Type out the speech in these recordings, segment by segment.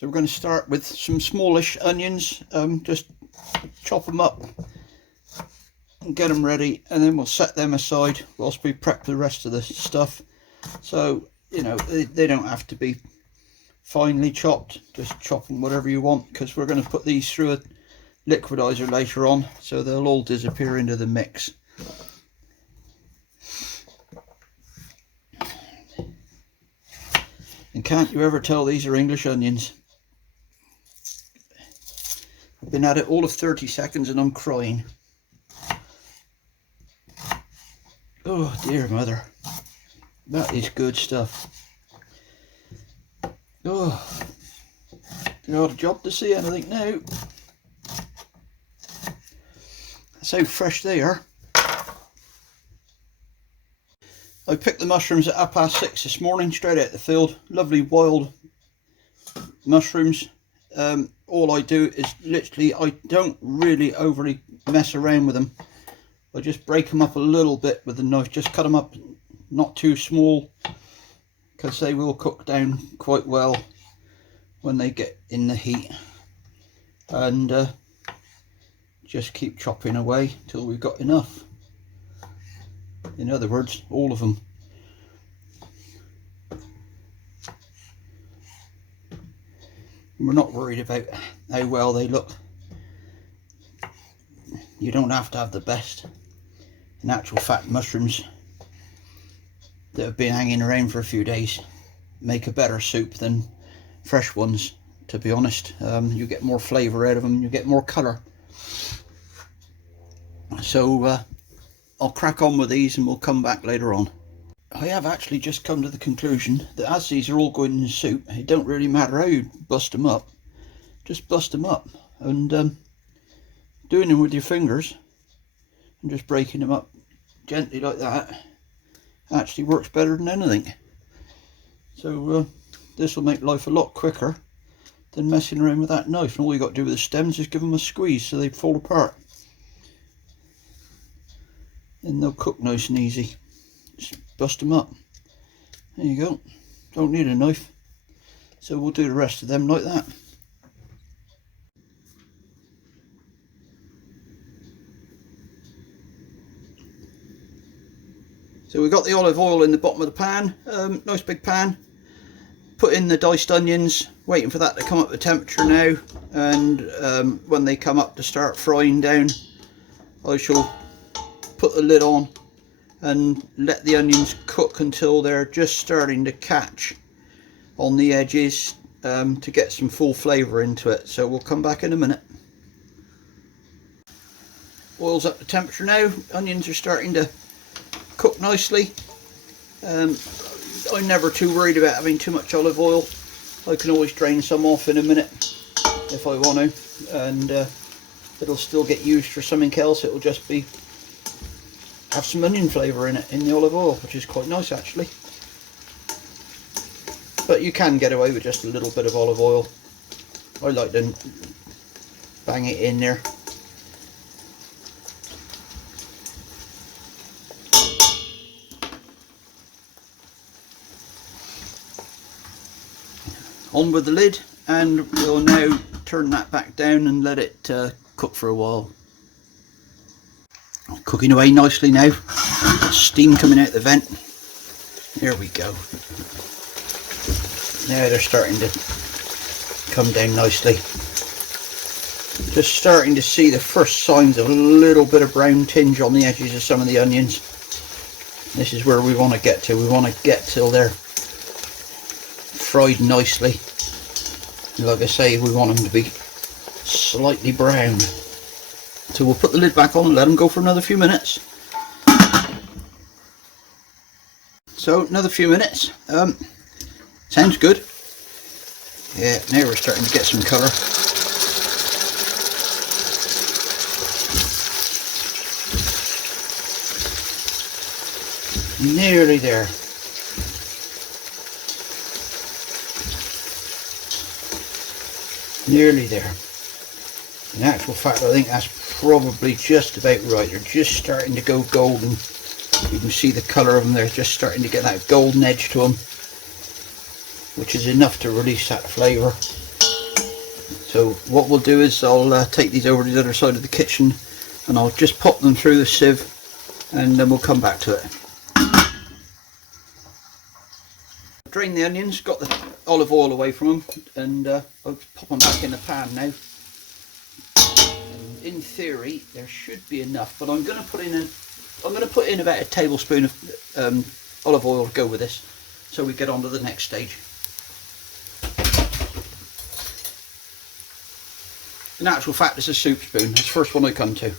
So we're going to start with some smallish onions, just chop them up and get them ready, and then we'll set them aside whilst we prep the rest of the stuff. So, you know, they don't have to be finely chopped, just chop them whatever you want, because we're going to put these through a liquidizer later on, so they'll all disappear into the mix. And can't you ever tell these are English onions? I've been at it all of 30 seconds and I'm crying. Oh dear mother, that is good stuff. Oh, not a job to see anything now. That's how fresh they are. I picked the mushrooms at 6:30 this morning, straight out the field. Lovely wild mushrooms. All I do is literally, I don't really overly mess around with them. I just break them up a little bit with the knife, just cut them up not too small, because they will cook down quite well when they get in the heat. And just keep chopping away till we've got enough. In other words, all of them. We're not worried about how well they look. You don't have to have the best. In actual fact, mushrooms that have been hanging around for a few days make a better soup than fresh ones, to be honest. You get more flavour out of them, you get more colour. So I'll crack on with these and we'll come back later on. I have actually just come to the conclusion that as these are all going in the soup, it don't really matter how you bust them up. Just bust them up, and doing them with your fingers and just breaking them up gently like that actually works better than anything. So this will make life a lot quicker than messing around with that knife, and all you got to do with the stems is give them a squeeze so they fall apart. And they'll cook nice and easy. Just bust them up. There you go. Don't need a knife. So we'll do the rest of them like that. So we've got the olive oil in the bottom of the pan. Nice big pan. Put in the diced onions, waiting for that to come up to temperature now. And when they come up to start frying down, I shall put the lid on and let the onions cook until they're just starting to catch on the edges, to get some full flavour into it. So we'll come back in a minute. Oil's up to temperature now, onions are starting to cook nicely. I'm never too worried about having too much olive oil. I can always drain some off in a minute if I want to, and it'll still get used for something else. It'll just be have some onion flavour in it, in the olive oil, which is quite nice actually. But you can get away with just a little bit of olive oil. I like to bang it in there. On with the lid, and we'll now turn that back down and let it cook for a while. Cooking away nicely now. Steam coming out the vent. There we go. Now they're starting to come down nicely. Just starting to see the first signs of a little bit of brown tinge on the edges of some of the onions. This is where we want to get to. We want to get till they're fried nicely. Like I say, we want them to be slightly brown. So we'll put the lid back on and let them go for another few minutes. So another few minutes. Sounds good. Yeah, now we're starting to get some colour. Nearly there. Nearly there. In actual fact, I think that's probably just about right. They're just starting to go golden. You can see the colour of them. They're just starting to get that golden edge to them, which is enough to release that flavour. So what we'll do is I'll take these over to the other side of the kitchen and I'll just pop them through the sieve and then we'll come back to it. Drain the onions, got the olive oil away from them, and I'll pop them back in the pan now. And in theory there should be enough, but I'm going to put in about a tablespoon of olive oil to go with this, so we get on to the next stage. In actual fact, it's a soup spoon. That's the first one I come to.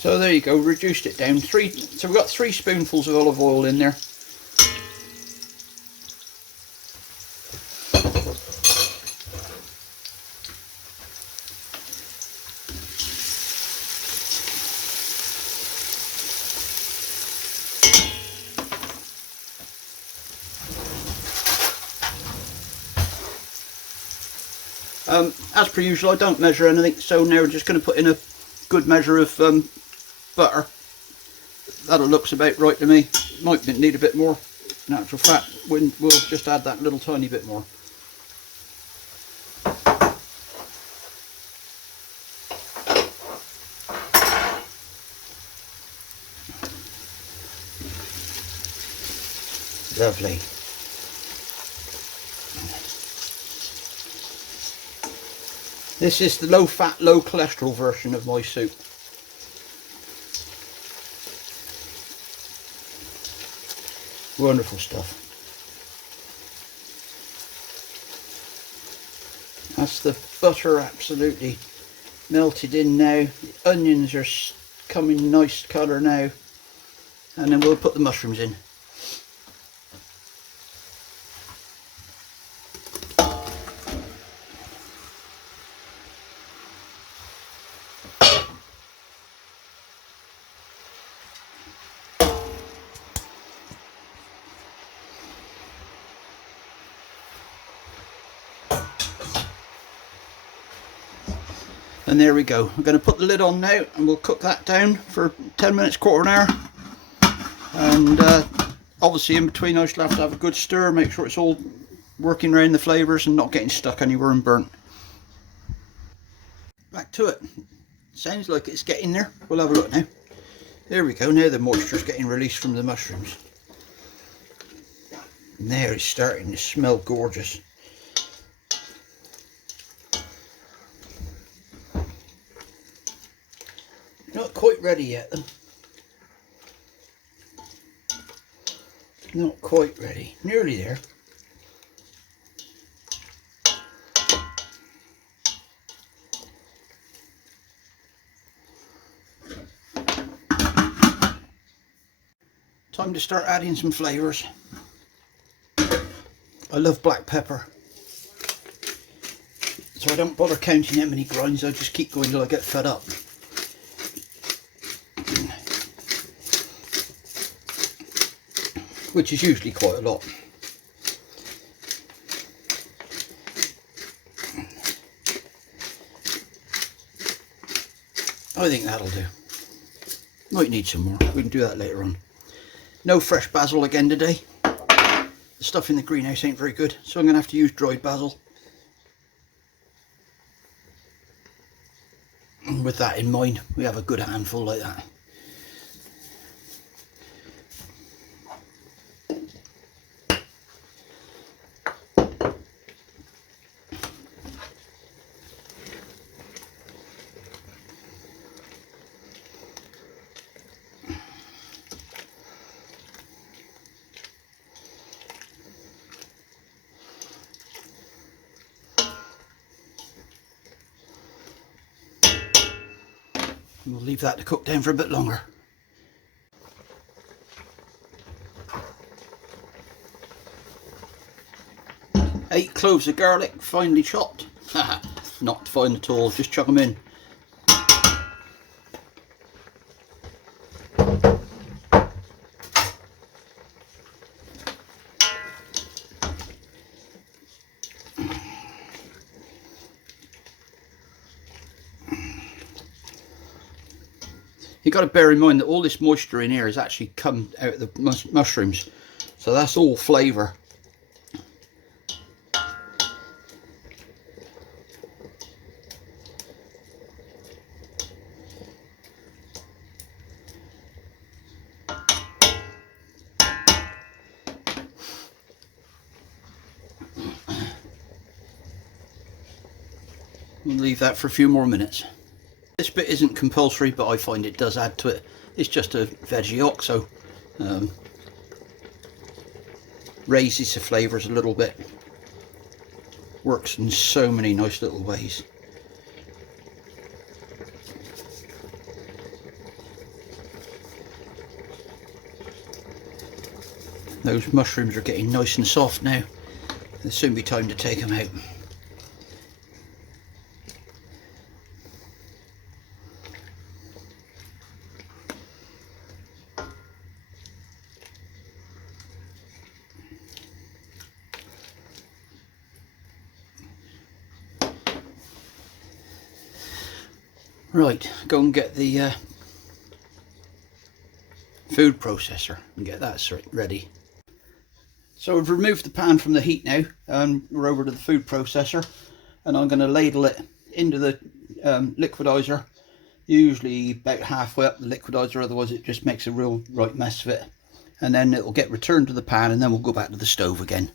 So there you go, reduced it down. So we've got 3 spoonfuls of olive oil in there. As per usual, I don't measure anything, so now we're just going to put in a good measure of butter. That looks about right to me. Might need a bit more. In actual fact, we'll just add that little tiny bit more. Lovely. This is the low fat, low cholesterol version of my soup. Wonderful stuff. That's the butter absolutely melted in now. The onions are coming nice colour now. And then we'll put the mushrooms in. And there we go. I'm going to put the lid on now and we'll cook that down for 10 minutes, quarter of an hour. And obviously in between I shall have to have a good stir, make sure it's all working around the flavours and not getting stuck anywhere and burnt. Back to it. Sounds like it's getting there. We'll have a look now. There we go. Now the moisture's getting released from the mushrooms. And there it's starting to smell gorgeous. Not quite ready yet though. Not quite ready. Nearly there. Time to start adding some flavours. I love black pepper, so I don't bother counting how many grinds. I just keep going till I get fed up. Which is usually quite a lot. I think that'll do. Might need some more. We can do that later on. No fresh basil again today. The stuff in the greenhouse ain't very good, so I'm going to have to use dried basil. And with that in mind, we have a good handful like that. And we'll leave that to cook down for a bit longer. Eight cloves of garlic, finely chopped. Not fine at all, just chuck them in. You've got to bear in mind that all this moisture in here has actually come out of the mushrooms, so that's all flavour. We'll leave that for a few more minutes. This bit isn't compulsory, but I find it does add to it. It's just a veggie oxo. Raises the flavours a little bit. Works in so many nice little ways. Those mushrooms are getting nice and soft now. It'll soon be time to take them out. Right, go and get the food processor and get that ready. So we've removed the pan from the heat now, and we're over to the food processor, and I'm going to ladle it into the liquidizer, usually about halfway up the liquidizer, otherwise it just makes a real right mess of it, and then it will get returned to the pan, and then we'll go back to the stove again.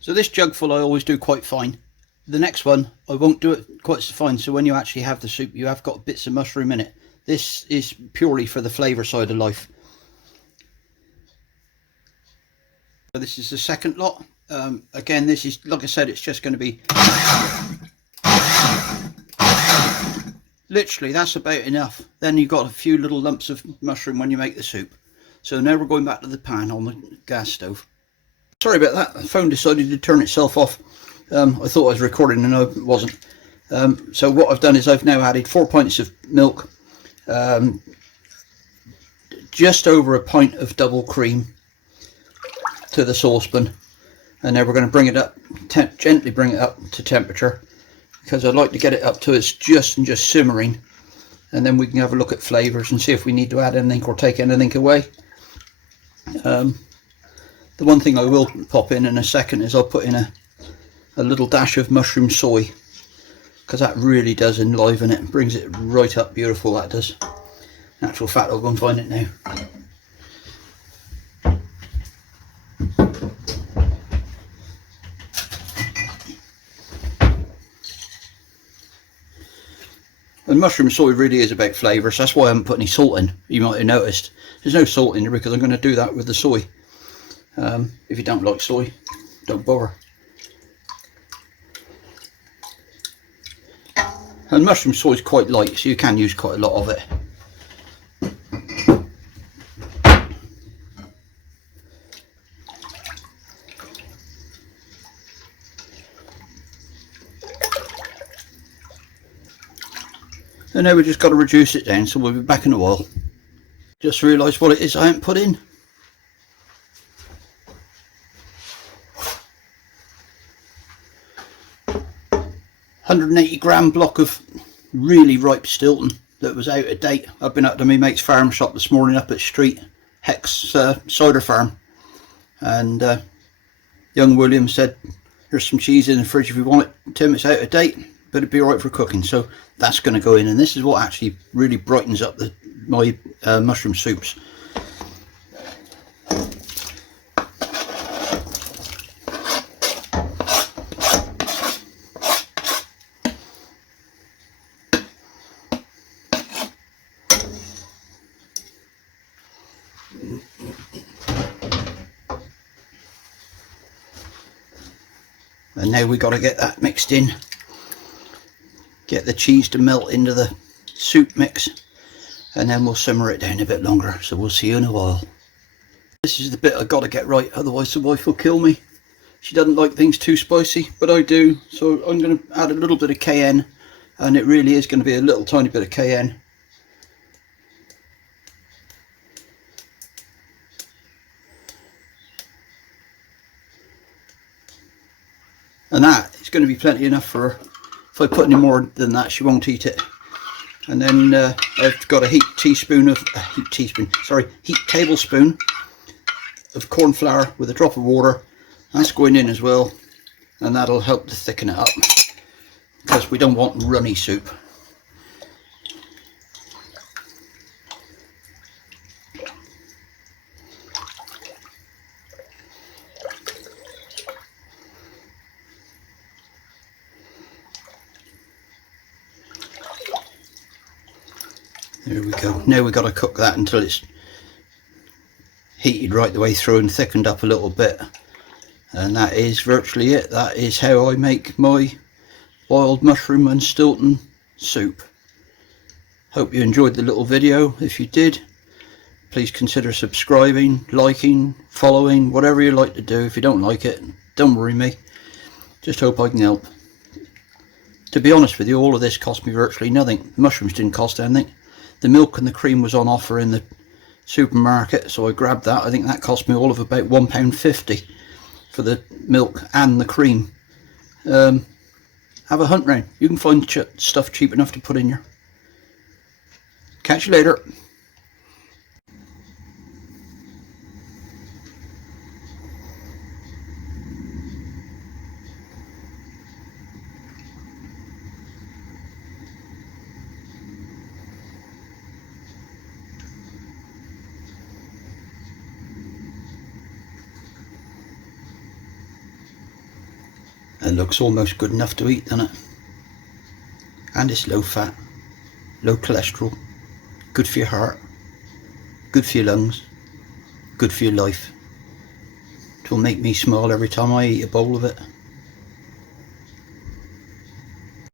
So this jug full I always do quite fine. The next one I won't do it quite so fine, so when you actually have the soup you have got bits of mushroom in it. This is purely for the flavour side of life. So this is the second lot. Again, this is, like I said, it's just going to be literally, that's about enough. Then you've got a few little lumps of mushroom when you make the soup. So now we're going back to the pan on the gas stove. Sorry about that, the phone decided to turn itself off. I thought I was recording and I wasn't. So what I've done is I've now added 4 pints of milk, just over a pint of double cream to the saucepan, and now we're going to bring it up, gently bring it up to temperature, because I'd like to get it up to it's just simmering, and then we can have a look at flavours and see if we need to add anything or take anything away. The one thing I will pop in a second is I'll put in a little dash of mushroom soy, because that really does enliven it and brings it right up beautiful, that does. In actual fact, I'll go and find it now. And mushroom soy really is about flavour, so that's why I haven't put any salt in. You might have noticed there's no salt in here because I'm going to do that with the soy. If you don't like soy, don't bother. And mushroom soy is quite light, so you can use quite a lot of it. And now we've just got to reduce it down, so we'll be back in a while. Just realised what it is I haven't put in. 180 gram block of really ripe Stilton that was out of date. I've been up to my mate's farm shop this morning up at Street Hex cider farm, and young William said, "There's some cheese in the fridge if you want it, Tim. It's out of date, but it'd be alright for cooking." So that's going to go in, and this is what actually really brightens up my mushroom soups. And now we got to get that mixed in, get the cheese to melt into the soup mix, and then we'll simmer it down a bit longer. So we'll see you in a while. This is the bit I got to get right, otherwise the wife will kill me. She doesn't like things too spicy, but I do. So I'm going to add a little bit of cayenne, and it really is going to be a little tiny bit of cayenne. And that is going to be plenty enough for her. If I put any more than that, she won't eat it. And then I've got a heat tablespoon of corn flour with a drop of water. That's going in as well, and that'll help to thicken it up, because we don't want runny soup. There we go. Now we've got to cook that until it's heated right the way through and thickened up a little bit. And that is virtually it. That is how I make my wild mushroom and Stilton soup. Hope you enjoyed the little video. If you did, please consider subscribing, liking, following, whatever you like to do. If you don't like it, don't worry me. Just hope I can help. To be honest with you, all of this cost me virtually nothing. The mushrooms didn't cost anything. The milk and the cream was on offer in the supermarket, so I grabbed that. I think that cost me all of about £1.50 for the milk and the cream. Have a hunt round. You can find stuff cheap enough to put in here. Catch you later. It looks almost good enough to eat, doesn't it? And it's low fat, low cholesterol, good for your heart, good for your lungs, good for your life. It will make me smile every time I eat a bowl of it.